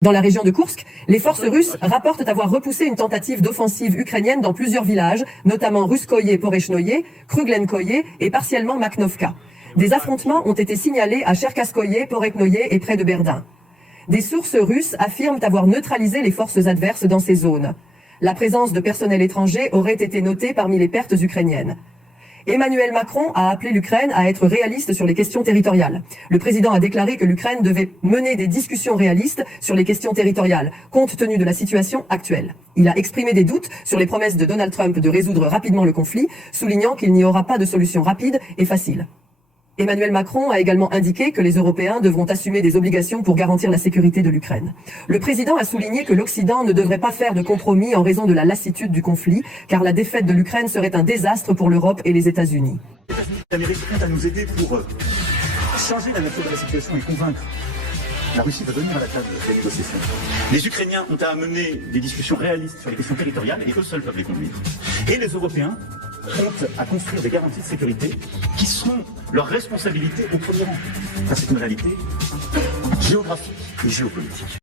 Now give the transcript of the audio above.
Dans la région de Koursk, les forces russes rapportent avoir repoussé une tentative d'offensive ukrainienne dans plusieurs villages, notamment Ruskoye-Porechnoye, Kruglenkoye et partiellement Makhnovka. Des affrontements ont été signalés à Cherkaskoye, Porechnoye et près de Berdun. Des sources russes affirment avoir neutralisé les forces adverses dans ces zones. La présence de personnel étranger aurait été notée parmi les pertes ukrainiennes. Emmanuel Macron a appelé l'Ukraine à être réaliste sur les questions territoriales. Le président a déclaré que l'Ukraine devait mener des discussions réalistes sur les questions territoriales, compte tenu de la situation actuelle. Il a exprimé des doutes sur les promesses de Donald Trump de résoudre rapidement le conflit, soulignant qu'il n'y aura pas de solution rapide et facile. Emmanuel Macron a également indiqué que les Européens devront assumer des obligations pour garantir la sécurité de l'Ukraine. Le président a souligné que l'Occident ne devrait pas faire de compromis en raison de la lassitude du conflit, car la défaite de l'Ukraine serait un désastre pour l'Europe et les États-Unis. Les États-Unis d'Amérique comptent à nous aider pour changer la nature de la situation et convaincre la Russie de venir à la table des négociations. Les Ukrainiens ont à mener des discussions réalistes sur les questions territoriales et eux seuls peuvent les conduire. Et les Européens ont à construire des garanties de sécurité qui seront leur responsabilité au premier rang. C'est une réalité géographique et géopolitique.